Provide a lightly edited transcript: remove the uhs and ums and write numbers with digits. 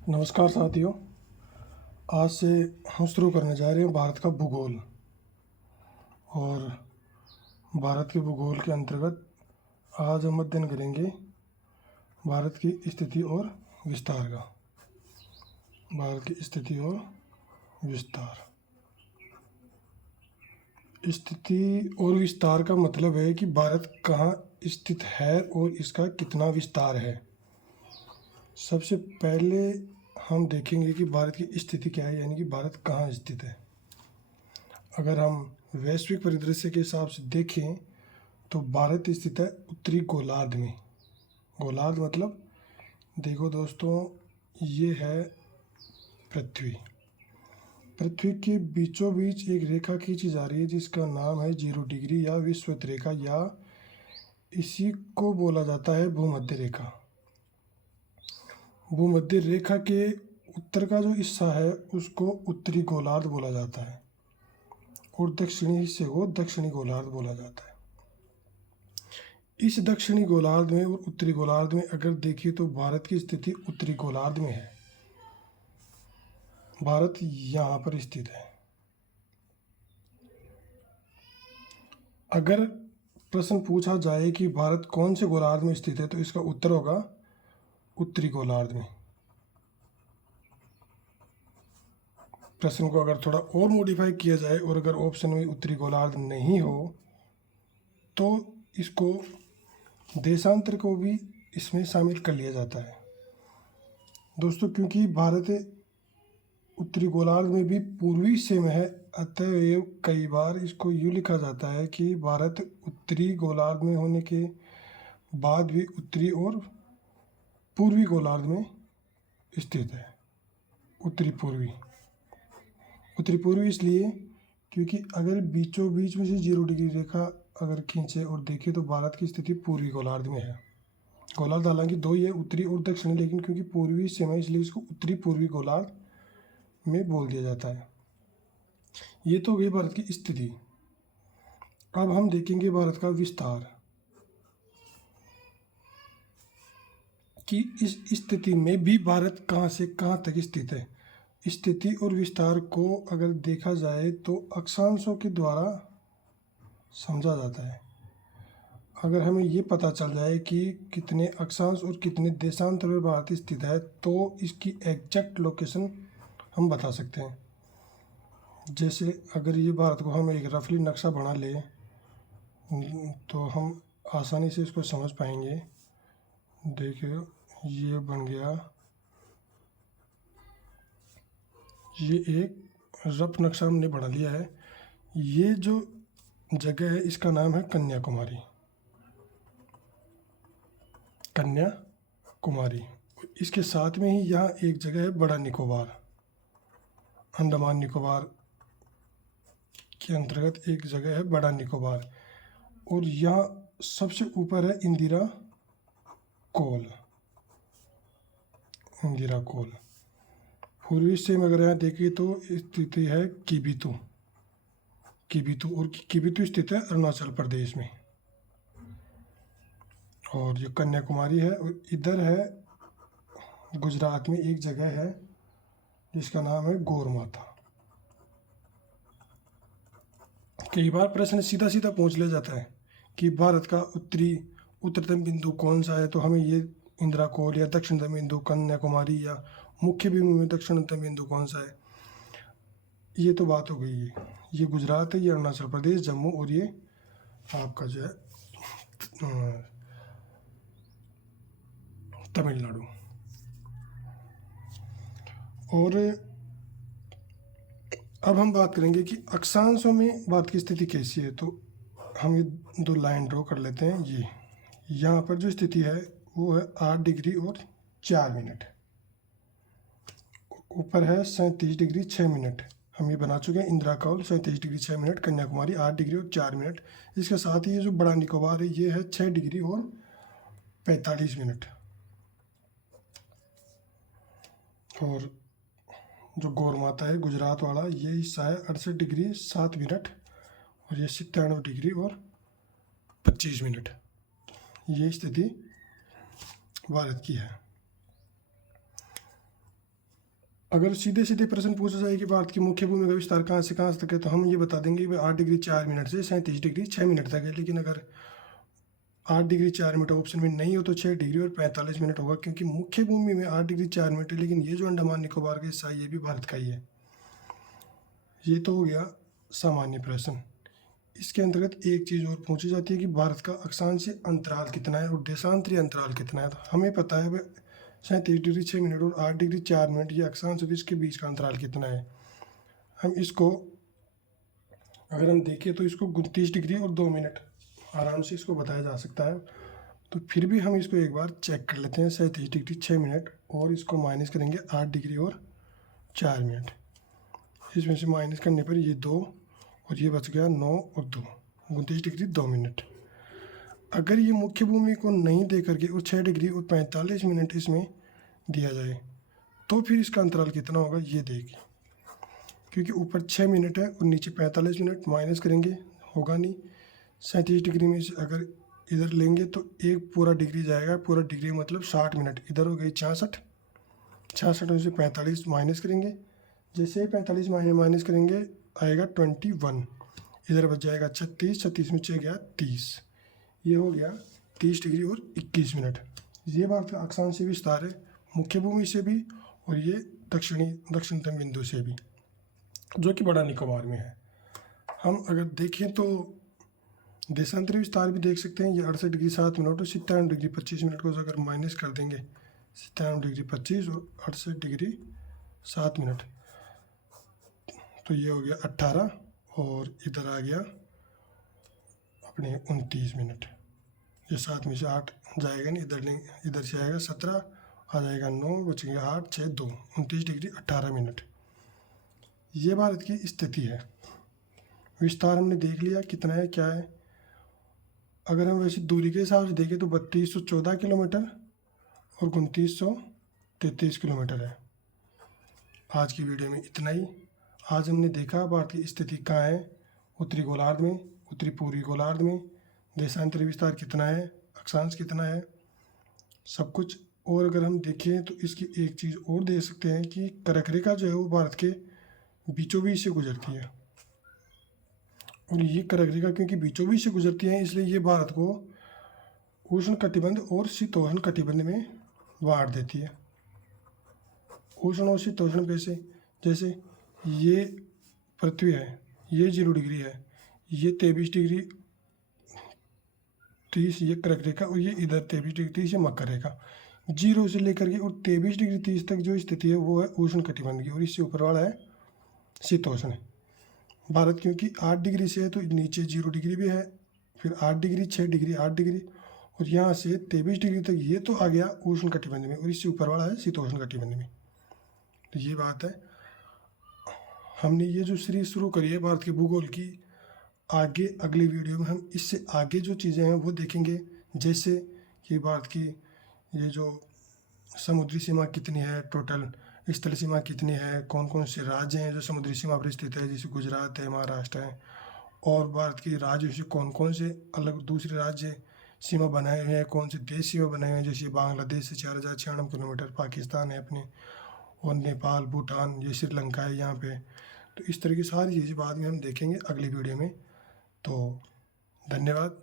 नमस्कार साथियों। आज से हम शुरू करने जा रहे हैं भारत का भूगोल। और भारत के भूगोल के अंतर्गत आज हम अध्ययन करेंगे भारत की स्थिति और विस्तार का। भारत की स्थिति और विस्तार। स्थिति और विस्तार का मतलब है कि भारत कहाँ स्थित है और इसका कितना विस्तार है। सबसे पहले हम देखेंगे कि भारत की स्थिति क्या है, यानी कि भारत कहाँ स्थित है। अगर हम वैश्विक परिदृश्य के हिसाब से देखें तो भारत स्थित है उत्तरी गोलार्ध में। गोलार्ध मतलब, देखो दोस्तों, ये है पृथ्वी। पृथ्वी के बीचों बीच एक रेखा खींची जा रही है जिसका नाम है 0 डिग्री या विषुवत रेखा, या इसी को बोला जाता है भूमध्य रेखा। भूमध्य रेखा के उत्तर का जो हिस्सा है उसको उत्तरी गोलार्ध बोला जाता है और दक्षिणी हिस्से को दक्षिणी गोलार्ध बोला जाता है। इस दक्षिणी गोलार्ध में और उत्तरी गोलार्ध में अगर देखिए तो भारत की स्थिति उत्तरी गोलार्ध में है। भारत यहाँ पर स्थित है। अगर प्रश्न पूछा जाए कि भारत कौन से गोलार्ध में स्थित है तो इसका उत्तर होगा उत्तरी गोलार्ध में। प्रश्न को अगर थोड़ा और मॉडिफाई किया जाए और अगर ऑप्शन में उत्तरी गोलार्ध नहीं हो तो इसको देशांतर को भी इसमें शामिल कर लिया जाता है दोस्तों, क्योंकि भारत उत्तरी गोलार्ध में भी पूर्वी से में है। अतएव कई बार इसको यूँ लिखा जाता है कि भारत उत्तरी गोलार्ध में होने के बाद भी उत्तरी और पूर्वी गोलार्ध में स्थित है। उत्तरी पूर्वी इसलिए क्योंकि अगर बीचों बीच में से 0 डिग्री रेखा अगर खींचे और देखें तो भारत की स्थिति पूर्वी गोलार्ध में है। गोलार्ध हालांकि दो ही है, उत्तरी और दक्षिणी, लेकिन क्योंकि पूर्वी से में इसलिए इसको उत्तरी पूर्वी गोलार्ध में बोल दिया जाता है। ये तो गई भारत की स्थिति। अब हम देखेंगे भारत का विस्तार कि इस स्थिति में भी भारत कहाँ से कहाँ तक स्थित है। स्थिति और विस्तार को अगर देखा जाए तो अक्षांशों के द्वारा समझा जाता है। अगर हमें ये पता चल जाए कि कितने अक्षांश और कितने देशांतर में भारत स्थित है तो इसकी एग्जैक्ट लोकेशन हम बता सकते हैं। जैसे अगर ये भारत को हम एक रफली नक्शा बना ले तो हम आसानी से इसको समझ पाएंगे। देखिए ये बन गया, ये एक रफ नक्शा हमने बना लिया है। ये जो जगह है इसका नाम है कन्याकुमारी। कन्याकुमारी। इसके साथ में ही यहाँ एक जगह है बड़ा निकोबार। अंडमान निकोबार के अंतर्गत एक जगह है बड़ा निकोबार, और यहाँ सबसे ऊपर है इंदिरा कोल। पूर्वी से अगर यहाँ देखिए तो स्थिति है किबितू। और किबितू स्थित है अरुणाचल प्रदेश में। और ये कन्याकुमारी है, और इधर है गुजरात में एक जगह है जिसका नाम है गौरमाथा। कई बार प्रश्न सीधा सीधा पूछ लिया जाता है कि भारत का उत्तरतम बिंदु कौन सा है, तो हमें ये इंदिरा कोल या दक्षिणतम बिंदु कन्याकुमारी या मुख्य बिंदु में दक्षिणतम बिंदु कौन सा है, ये तो बात हो गई है। ये गुजरात है, ये अरुणाचल प्रदेश, जम्मू, और ये आपका जो है तमिलनाडु। और अब हम बात करेंगे कि अक्षांशों में भारत की स्थिति कैसी है। तो हम ये 2 लाइन ड्रॉ कर लेते हैं। ये यहाँ पर जो स्थिति है वो है 8 डिग्री और 4 मिनट। ऊपर है 37 डिग्री 6 मिनट। हम ये बना चुके हैं इंदिरा कोल 37 डिग्री 6 मिनट, कन्याकुमारी 8 डिग्री और 4 मिनट। इसके साथ ही ये जो बड़ा निकोबार है ये है 6 डिग्री और 45 मिनट। और जो गौरमाता है गुजरात वाला, ये हिस्सा है 68 डिग्री 7 मिनट, और ये 97 डिग्री और 25 मिनट। ये स्थिति भारत की है। अगर सीधे सीधे प्रश्न पूछा जाए कि भारत की मुख्य भूमि का विस्तार कहाँ से कहाँ तक है, तो हम ये बता देंगे कि 8 डिग्री 4 मिनट से 37 डिग्री 6 मिनट तक है। लेकिन अगर 8 डिग्री 4 मिनट ऑप्शन में नहीं हो तो 6 डिग्री और 45 मिनट होगा, क्योंकि मुख्य भूमि में 8 डिग्री 4 मिनट है, लेकिन ये जो अंडमान निकोबार का हिस्सा है ये भी भारत का ही है। ये तो हो गया सामान्य प्रश्न। इसके अंतर्गत एक चीज़ और पूछी जाती है कि भारत का अक्षांशीय अंतराल कितना है और देशांतरीय अंतराल कितना है। तो हमें पता है 37 डिग्री 6 मिनट और 8 डिग्री 4 मिनट ये अक्षांश और इसके बीच का अंतराल कितना है। हम इसको अगर हम देखें तो इसको 29 डिग्री और 2 मिनट आराम से इसको बताया जा सकता है। तो फिर भी हम इसको एक बार चेक कर लेते हैं। 37 डिग्री 6 मिनट और इसको माइनस करेंगे 8 डिग्री और 4 मिनट। इसमें से माइनस करने पर ये 2 और ये बच गया 9 और 2, 29 डिग्री 2 मिनट। अगर ये मुख्य भूमि को नहीं दे करके और 6 डिग्री और 45 मिनट इसमें दिया जाए तो फिर इसका अंतराल कितना होगा ये देखिए। क्योंकि ऊपर 6 मिनट है और नीचे 45 मिनट, माइनस करेंगे होगा नहीं। 37 डिग्री में से अगर इधर लेंगे तो एक पूरा डिग्री जाएगा, पूरा डिग्री मतलब 60 मिनट। इधर हो गई 66, 66 में से 45 माइनस करेंगे। जैसे ही 45 माइनस करेंगे आएगा 21, इधर बच जाएगा 36, 36 में 6 गया 30। ये हो गया 30 डिग्री और 21 मिनट। ये भारत का अक्षांशीय विस्तार है, मुख्य भूमि से भी और ये दक्षिणतम बिंदु से भी, जो कि बड़ा निकोबार में है। हम अगर देखें तो देशांतरीय विस्तार भी देख सकते हैं। ये 68 डिग्री 7 मिनट और 57 डिग्री 25 मिनट को अगर माइनस कर देंगे, 57 डिग्री 25 और 68 डिग्री 7 मिनट, तो ये हो गया 18 और इधर आ गया अपने 29 मिनट। ये 7 में से 8 जाएगा नहीं, इधर से आएगा 17, आ जाएगा 9, बचेगा 8, 6, 2, 29 डिग्री 18 मिनट। ये भारत की स्थिति है। विस्तार हमने देख लिया कितना है क्या है। अगर हम वैसे दूरी के हिसाब से देखें तो 3214 किलोमीटर और 2933 किलोमीटर है। आज की वीडियो में इतना ही। आज हमने देखा भारत की स्थिति कहाँ है, उत्तरी गोलार्ध में, उत्तरी पूर्वी गोलार्ध में, देशांतरीय विस्तार कितना है, अक्षांश कितना है, सब कुछ। और अगर हम देखें तो इसकी एक चीज़ और देख सकते हैं कि कर्क रेखा जो है वो भारत के बीचों बीच से गुजरती है। और ये कर्क रेखा क्योंकि बीचों बीच से गुजरती है इसलिए ये भारत को उष्ण कटिबंध और शीतोष्ण कटिबंध में बांट देती है। उष्ण और शीतोष्ण कैसे, जैसे ये पृथ्वी है, ये 0 डिग्री है, ये 23 डिग्री 30 ये कर्क रेखा और ये इधर 23 डिग्री 30 ये मकर रेखा। 0 से लेकर के और 23 डिग्री 30 तक जो स्थिति है वो है उष्ण कटिबंध की और इससे ऊपर वाला है शीतोष्ण। भारत क्योंकि 8 डिग्री से है तो नीचे 0 डिग्री भी है, फिर 8 डिग्री 6 डिग्री 8 डिग्री और यहाँ से 23 डिग्री तक ये तो आ गया उष्ण कटिबंध में और इससे ऊपर वाला है शीतोष्ण कटिबंध में। तो ये बात है। हमने ये जो सीरीज शुरू करी है भारत के भूगोल की, आगे अगली वीडियो में हम इससे आगे जो चीज़ें हैं वो देखेंगे। जैसे कि भारत की ये जो समुद्री सीमा कितनी है, टोटल स्थल सीमा कितनी है, कौन कौन से राज्य हैं जो समुद्री सीमा पर स्थित है, जैसे गुजरात है, महाराष्ट्र है, और भारत के राज्य से कौन कौन से अलग दूसरे राज्य सीमा बनाए हुए हैं, कौन से देश सीमा बनाए हुए हैं, जैसे बांग्लादेश से 4096 किलोमीटर, पाकिस्तान है अपने, और नेपाल, भूटान, ये श्रीलंका है यहाँ पे। तो इस तरह की सारी चीज़ें बाद में हम देखेंगे अगली वीडियो में। तो धन्यवाद।